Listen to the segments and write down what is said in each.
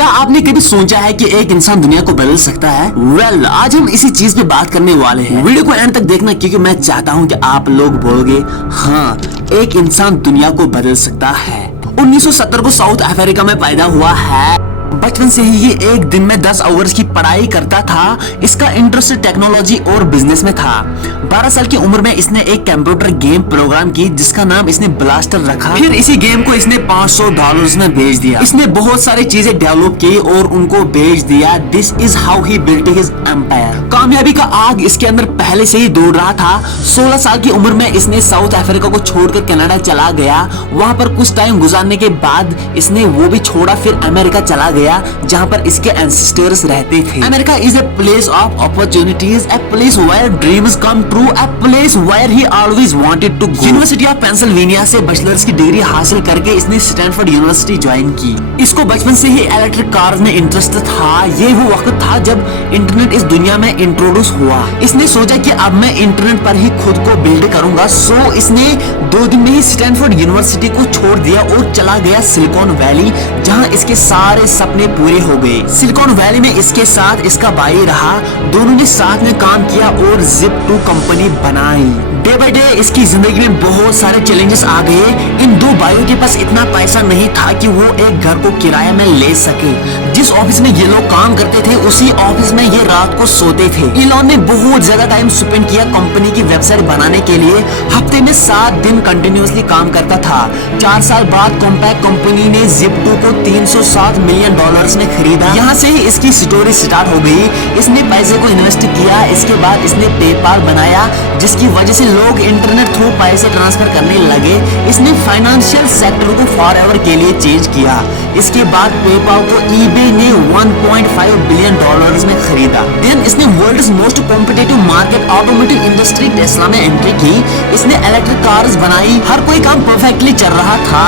क्या आपने कभी सोचा है कि एक इंसान दुनिया को बदल सकता है? वेल, आज हम इसी चीज पे बात करने वाले हैं। वीडियो को एंड तक देखना क्योंकि मैं चाहता हूँ कि आप लोग बोलोगे हाँ, एक इंसान दुनिया को बदल सकता है। 1970 को साउथ अफ्रीका में पैदा हुआ है। बचपन से ही ये एक दिन में 10 आवर्स की पढ़ाई करता था। इसका इंटरेस्ट टेक्नोलॉजी और बिजनेस में था। 12 साल की उम्र में इसने एक कंप्यूटर गेम प्रोग्राम की जिसका नाम इसने ब्लास्टर रखा। फिर इसी गेम को इसने $500 में बेच दिया। इसने बहुत सारी चीजें डेवलप की और उनको बेच दिया। This is how he built his empire. कामयाबी का आग इसके अंदर पहले से ही दौड़ रहा था। 16 साल की उम्र में इसने साउथ अफ्रीका को छोड़कर कनाडा चला गया। वहां पर कुछ टाइम गुजारने के बाद इसने वो भी छोड़ा, फिर अमेरिका चला गया जहां पर इसके एंसेस्टर्स रहते थे। America is a place of opportunities, a place where dreams come true, a place where he always wanted to go. University of Pennsylvania से बैचलर्स की डिग्री हासिल करके इसने स्टैनफोर्ड यूनिवर्सिटी ज्वाइन की। इसको बचपन से ही इलेक्ट्रिक कार्स में इंटरेस्ट था। ये वो वक्त था जब इंटरनेट इस दुनिया में इंट्रोड्यूस हुआ। इसने सोचा कि अब मैं इंटरनेट पर ही खुद को बिल्ड करूंगा। सो इसने 2 दिन में ही स्टैनफोर्ड यूनिवर्सिटी को छोड़ दिया और चला गया सिलिकॉन वैली, जहां इसके सारे सपने पूरे हो गए। सिलिकॉन वैली में इसके साथ इसका भाई रहा। दोनों ने साथ में काम किया और Zip2 कंपनी बनाई। डे बाय डे इसकी जिंदगी में बहुत सारे चैलेंजेस आ गए। इन 2 भाइयों के पास इतना पैसा नहीं था कि वो एक घर को किराए में ले सके। जिस ऑफिस में ये लोग काम करते थे उसी ऑफिस में ये रात को सोते थे। इलॉन ने बहुत ज्यादा टाइम स्पेंड किया कंपनी की वेबसाइट बनाने के लिए। हफ्ते में 7 दिन कंटिन्यूअसली काम करता था। 4 साल बाद कॉम्पैक्ट कंपनी ने Zip2 को $307 मिलियन में खरीदा। यहाँ से ही इसकी स्टोरी स्टार्ट हो गई। इसने पैसे को इन्वेस्ट किया। इसके बाद इसने पेपाल बनाया जिसकी वजह से लोग इंटरनेट थ्रू पैसे ट्रांसफर करने लगे। इसने फाइनेंशियल सेक्टर को फॉरएवर के लिए चेंज किया। इसके बाद पेपाल को eBay ने $1.5 बिलियन में खरीदा। देन इसने world's most competitive market automotive industry Tesla में एंट्री की। इसने इलेक्ट्रिक कार्स बनाई। हर कोई काम परफेक्टली चल रहा था।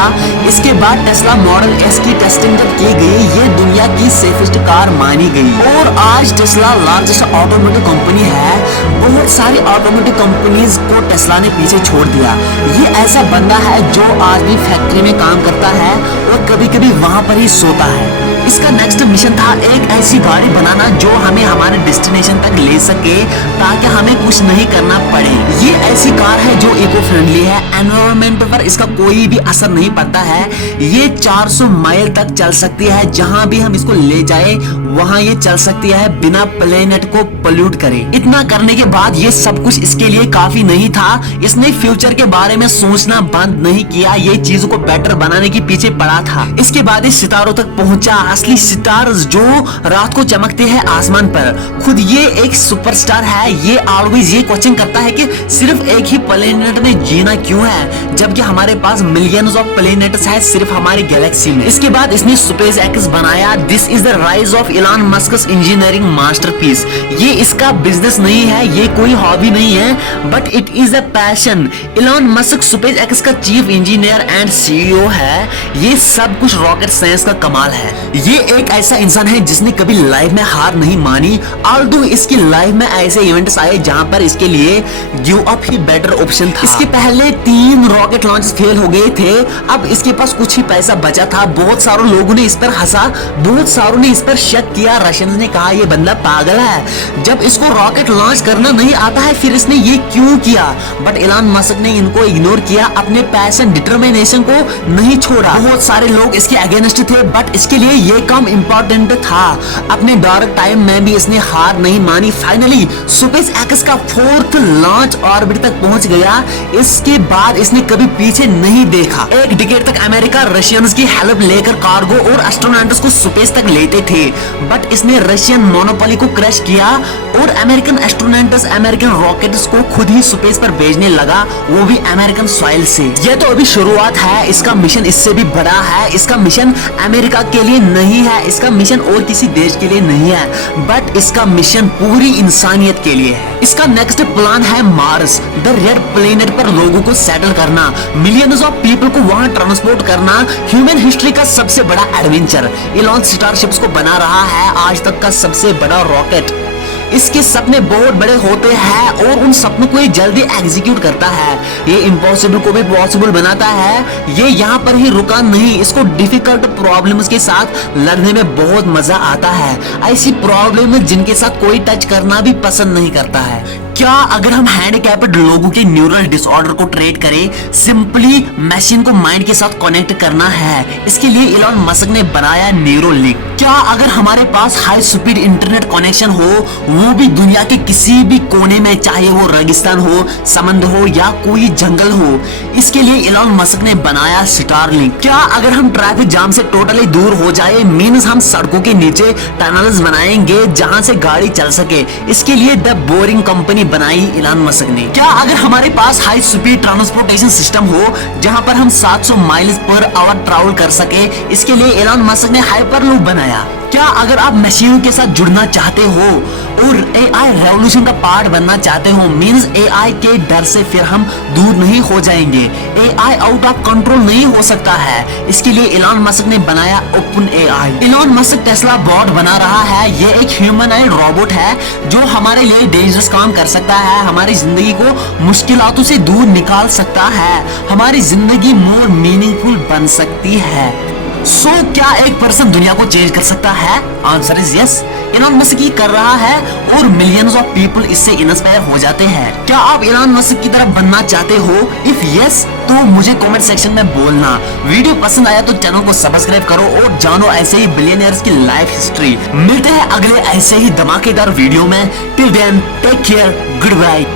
इसके बाद टेस्ला मॉडल एस की टेस्टिंग जब की गई, ये दुनिया की सेफेस्ट कार मानी गई और आज टेस्ला लार्जेस्ट ऑटोमोटिव कंपनी है। बहुत सारी ऑटोमोटिव कंपनीज को टेस्ला ने पीछे छोड़ दिया। ये ऐसा बंदा है जो आज भी फैक्ट्री में काम करता है और कभी कभी वहां पर ही सोता है। इसका नेक्स्ट मिशन था एक ऐसी गाड़ी बनाना जो हमें हमारे डेस्टिनेशन तक ले सके ताकि हमें कुछ नहीं करना पड़े। ये ऐसी कार है जो इको फ्रेंडली है, एनवायरनमेंट पर इसका कोई भी असर नहीं पड़ता है। ये 400 माइल तक चल सकती है। जहां भी हम इसको ले जाए वहां ये चल सकती है बिना प्लेनेट को पोल्यूट करे। इतना करने के बाद ये सब कुछ इसके लिए काफी नहीं था। इसने फ्यूचर के बारे में सोचना बंद नहीं किया। ये चीजों को बेटर बनाने के पीछे पड़ा था। इसके बाद इस सितारों तक पहुंचा। असली सितार्स जो रात को चमकते हैं आसमान पर। खुद ये एक सुपरस्टार है। ये ऑलवेज ये क्वेश्चन करता है कि सिर्फ एक ही प्लेनेट में जीना क्यों है जबकि हमारे पास मिलियंस ऑफ प्लेनेट्स है सिर्फ हमारी गैलेक्सी में। इसके बाद इसने स्पेस एक्स बनाया। This is the rise of Elon Musk engineering masterpiece. ये इसका बिजनेस नहीं है, ये कोई हॉबी नहीं है, but it is a passion. Elon Musk space x का चीफ इंजीनियर एंड सीईओ है। ये सब कुछ रॉकेट साइंस का कमाल है। ये एक ऐसा इंसान है जिसने कभी लाइफ में हार नहीं मानी। ऑल्दो इसकी लाइफ में ऐसे इवेंट्स आए जहां पर इसके लिए गिव अप ही बेटर ऑप्शन था। इसके पहले 3 रॉकेट लॉन्च फेल हो गए थे। अब इसके पास कुछ ही पैसा बचा था। बहुत सारे लोगों ने इस पर हंसा, बहुत सारों ने इस पर शक किया। रशियंस ने कहा ये बंदा पागल है, जब इसको रॉकेट लॉन्च करना नहीं आता है फिर इसने ये क्यों किया। बट इलॉन मस्क ने इनको इग्नोर किया, अपने पैशन डिटरमिनेशन को नहीं छोड़ा। बहुत सारे लोग इसके अगेंस्ट थे बट इसके लिए ये काम इम्पोर्टेंट था। अपने डार्क टाइम में भी इसने हार नहीं मानी। फाइनली स्पेस एक्स का 4th लॉन्च ऑर्बिट तक पहुंच गया। इसके बाद इसने कभी पीछे नहीं देखा। एक डिकेड तक अमेरिका रशियंस की हेल्प लेकर कार्गो और एस्ट्रोनॉट्स को स्पेस तक लेते थे, बट इसने रशियन मोनोपोली को क्रश किया और अमेरिकन एस्ट्रोनॉट्स अमेरिकन रॉकेट्स को खुद ही स्पेस पर भेजने लगा, वो भी अमेरिकन सॉइल से। ये तो अभी शुरुआत है। इसका मिशन इससे भी बड़ा है। इसका मिशन अमेरिका के लिए नहीं है, इसका मिशन और किसी देश के लिए नहीं है, बट इसका मिशन पूरी इंसानियत के लिए है। इसका नेक्स्ट प्लान है मार्स, द रेड प्लेनेट पर लोगों को सेटल करना, मिलियंस ऑफ पीपल को वहां ट्रांसपोर्ट करना। ह्यूमन हिस्ट्री का सबसे बड़ा एडवेंचर। इलॉन स्टारशिप्स को बना रहा है आज तक का सबसे बड़ा रॉकेट। इसके सपने बहुत बड़े होते हैं और उन सपनों को ये जल्दी एग्जीक्यूट करता है। ये इम्पॉसिबल को भी पॉसिबल बनाता है। ये यहाँ पर ही रुका नहीं, इसको डिफिकल्ट प्रॉब्लम्स के साथ लड़ने में बहुत मजा आता है। ऐसी प्रॉब्लम जिनके साथ कोई टच करना भी पसंद नहीं करता है। क्या अगर हम हैंडीकैप्ड लोगों के न्यूरल डिसऑर्डर को ट्रेट करें, सिंपली मशीन को माइंड के साथ कनेक्ट करना है। इसके लिए इलॉन मस्क ने बनाया न्यूरोलिंक। क्या अगर हमारे पास हाई स्पीड इंटरनेट कनेक्शन हो, वो भी दुनिया के किसी भी कोने में, चाहे वो रेगिस्तान हो, समुद्र हो या कोई जंगल हो, इसके लिए इलॉन मस्क ने बनाया स्टारलिंक। क्या अगर हम ट्रैफिक जाम से टोटली दूर हो जाए, मींस हम सड़कों के नीचे टनल्स बनाएंगे जहां से गाड़ी चल सके, इसके लिए द बोरिंग कंपनी बनाई इलॉन मस्क ने। क्या अगर हमारे पास हाई स्पीड ट्रांसपोर्टेशन सिस्टम हो जहां पर हम 700 माइल्स पर आवर ट्रैवल कर सके, इसके लिए इलॉन मस्क ने हाइपरलूप बनाया। क्या अगर आप मशीनों के साथ जुड़ना चाहते हो और एआई रेवोल्यूशन का पार्ट बनना चाहते हो, मींस एआई के डर से फिर हम दूर नहीं हो जाएंगे, एआई आउट ऑफ कंट्रोल नहीं हो सकता है, इसके लिए इलॉन मस्क ने बनाया OpenAI. Elon Musk Tesla Bot बना रहा है। ये एक ह्यूमनॉइड रोबोट है जो हमारे लिए डेंजरस काम कर सकता है, हमारी जिंदगी को मुश्किलातों से दूर निकाल सकता है, हमारी जिंदगी मोर मीनिंगफुल बन सकती है। सो क्या एक पर्सन दुनिया को चेंज कर सकता है? Answer is yes. Elon Musk ये कर रहा है और मिलियंस ऑफ पीपल इससे इंस्पायर हो जाते हैं। क्या आप इलॉन मस्क की तरह बनना चाहते हो? इफ यस तो मुझे कमेंट सेक्शन में बोलना। वीडियो पसंद आया तो चैनल को सब्सक्राइब करो और जानो ऐसे ही बिलियनियर्स की लाइफ हिस्ट्री। मिलते हैं अगले ऐसे ही धमाकेदार वीडियो में। Till then take care, good bye.